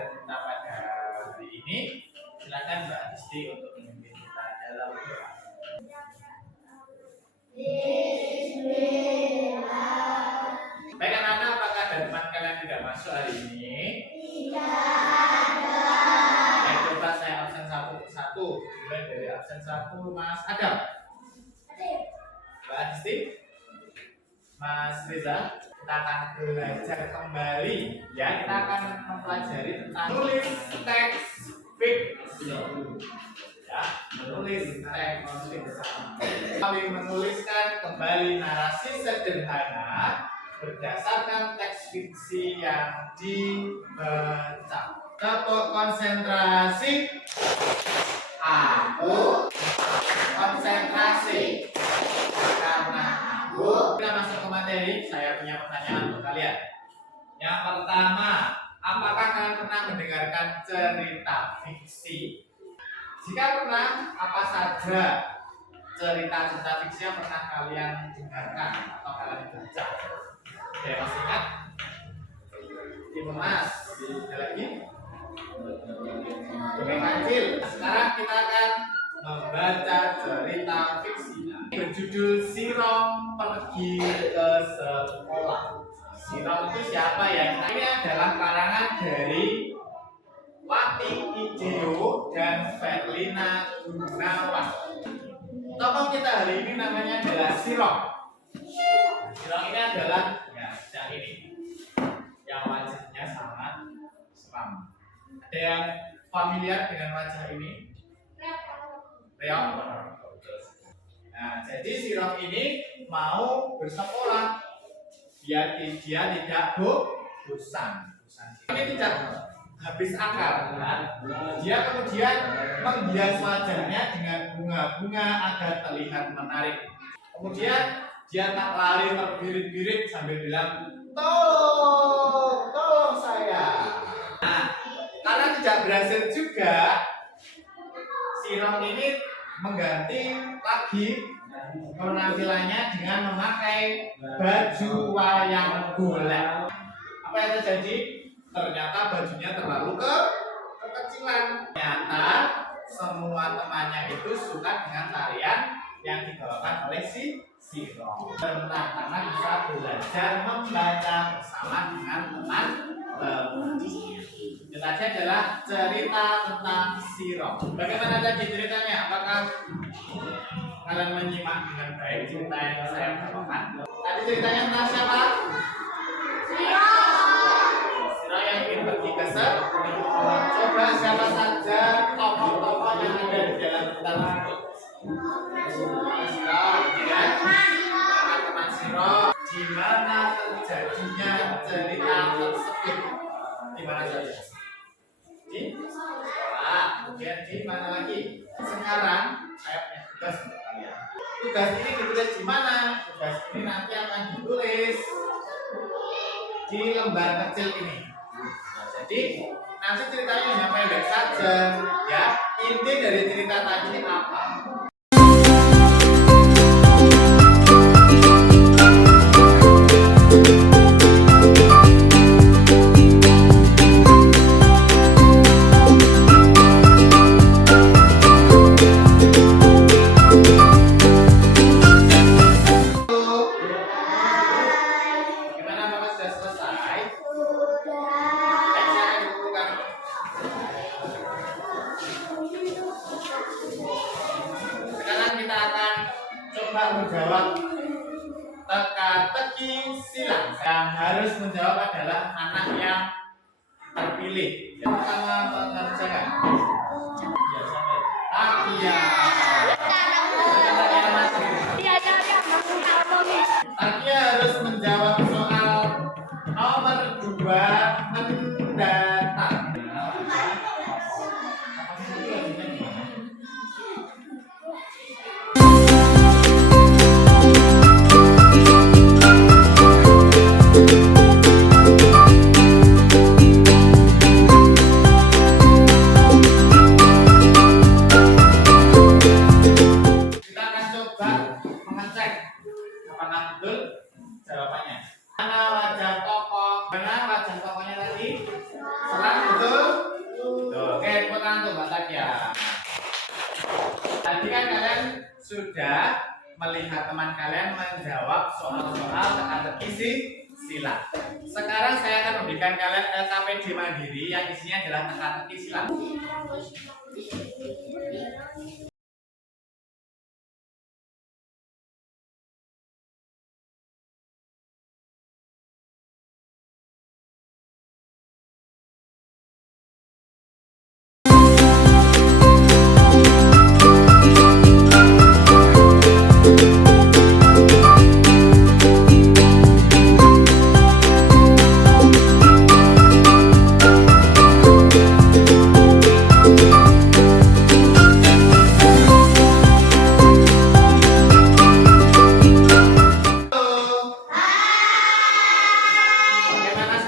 belajar kita pada hari ini. Silakan Mbak Adisti untuk memimpin kita dalam doa. Baik anak-anak, apakah ada teman kalian tidak masuk hari ini? Baik, coba saya absen satu persatu. Mulai dari absen 1, Mas Adam, Mbak Adisti, Mas Reza. Kita akan belajar kembali, ya. Kita akan mempelajari tentang menulis teks fiksi, ya. Menulis teks fiksi. Kami menuliskan kembali narasi sederhana berdasarkan teks fiksi yang dibaca. Tepuk konsentrasi. Aku konsentrasi karena aku. Kita masuk ke materi. Saya punya pertanyaan untuk kalian. Yang pertama, apakah kalian pernah mendengarkan cerita fiksi? Jika pernah, apa saja cerita-cerita fiksi yang pernah kalian dengarkan atau kalian baca? Oke, masih ingat? Ibu Mas, ada lagi? Oke, Kancil. Sekarang kita akan membaca cerita fiksi berjudul Sirong Pergi ke Sekolah. Sirong itu siapa ya? Ini adalah karangan dari Wati Ijeo dan Verlina Gunawan. Tokoh kita hari ini namanya adalah Sirong. Sirong ini adalah yang ini, yang wajahnya sangat seram. Ada yang familiar dengan wajah ini? Reok. Nah, jadi Sirong ini mau bersekolah biar dia tidak bosan. Ini tidak habis akal. Dia kemudian menghias wajahnya dengan bunga-bunga agar terlihat menarik. Kemudian dia tak lari terbirit-birit sambil bilang, tolong saya. Nah, karena tidak berhasil juga, Sirong ini mengganti lagi penampilannya dengan memakai baju wayang golek. Apa yang terjadi? Ternyata bajunya terlalu kekecilan. Ternyata semua temannya itu suka dengan tarian yang dibawakan oleh si Sirong. Karena bisa belajar membaca bersama dengan teman-teman. Itu tadi adalah cerita tentang Sirong. Bagaimana tadi ceritanya? Apakah kalian menyimak dengan baik cerita yang saya bawakan? Tadi ceritanya tentang siapa? Sirong yang ingin pergi ke sekolah. Coba siapa saja tokoh-tokoh yang ada di dalam cerita tersebut? Sirong, ya? Teman-teman Sirong. Di mana terjadinya cerita tersebut? Di mana saja? Di sekolah. Kemudian di mana lagi? Sekarang saya punya tugas untuk kalian. Tugas ini ditulis di mana? Tugas ini nanti akan ditulis di lembar kecil ini. Nah, jadi nanti ceritanya hanya pendek saja, ya. Inti dari cerita tadi apa? Menjawab teka-teki silang. Yang harus menjawab adalah anak yang terpilih. Yang pertama mengerjakan. Ya, sampai. Takia harus menjawab soal nomor 2 mendatang. melihat teman kalian menjawab soal-soal teka-teki silat. Sekarang saya akan memberikan kalian LKPD Mandiri yang isinya adalah teka-teki silat.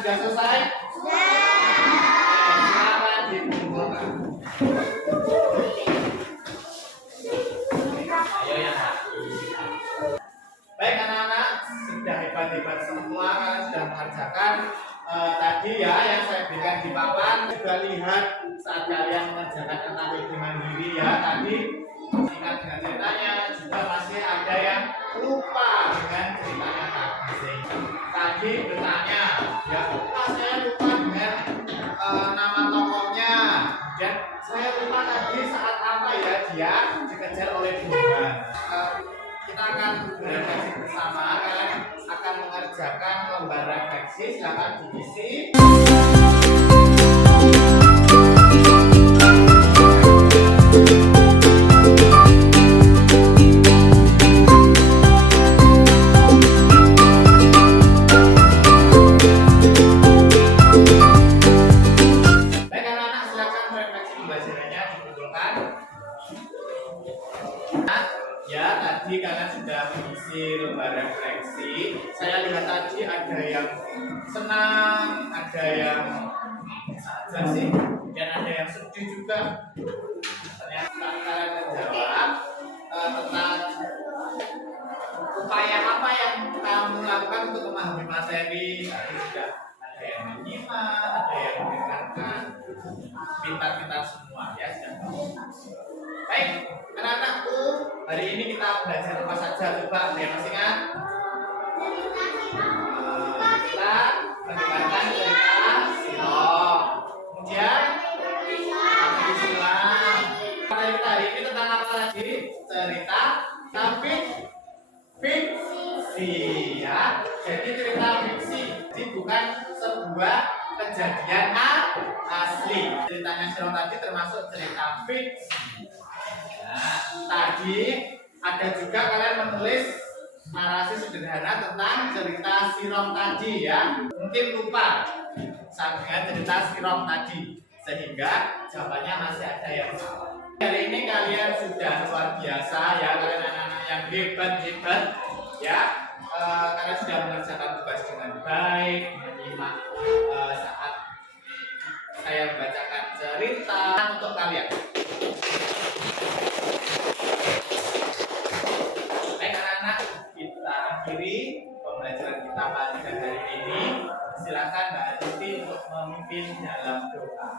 Sudah selesai? Silakan dikumpulkan. Ayo yang baik anak-anak, sudah hebat-hebat semua, kalian sudah mengerjakan tadi ya yang saya berikan di papan. Juga lihat saat kalian mengerjakan LKPD Mandiri ya tadi, ingat dengan ceritanya. Juga masih ada yang lupa dengan ceritanya tadi bertanya, ya Pak, saya lupa dengan nama tokohnya, dan saya lupa tadi saat apa ya dia dikejar oleh bunga. Kita akan berefleksi bersama, kalian akan mengerjakan lembar refleksi, silakan diisi. Ya, tadi kalian sudah mengisi lembar refleksi. Saya lihat tadi ada yang senang, ada yang saja sih, dan ada yang sedih juga. Ternyata kalian menjawab tentang upaya apa yang kamu lakukan untuk memahami materi. Tadi sudah ada yang menyimak, ada yang mendengarkan, pintar-pintar semua ya. Baik, anak-anakku, hari ini kita belajar apa saja? Coba ada yang masih ingat? Kita mendengarkan cerita Sirong. Kemudian Islam. Cerita hari ini tentang apa lagi? Cerita fiksi ya. Jadi cerita fiksi, jadi bukan sebuah kejadian asli. Ceritanya Sirong tadi termasuk cerita fiksi. Nah, tadi ada juga kalian menulis narasi sederhana tentang cerita Sirong tadi ya. Mungkin lupa saat dengan cerita Sirong tadi, sehingga jawabannya masih ada yang salah. Hari ini kalian sudah luar biasa ya, kalian anak-anak yang hebat-hebat ya. Kalian sudah mengerjakan tugas dengan baik, menyimak saat saya membacakan cerita untuk kalian. Akhiri pembelajaran kita pada hari ini. Silakan Mbak Aditi untuk memimpin dalam doa.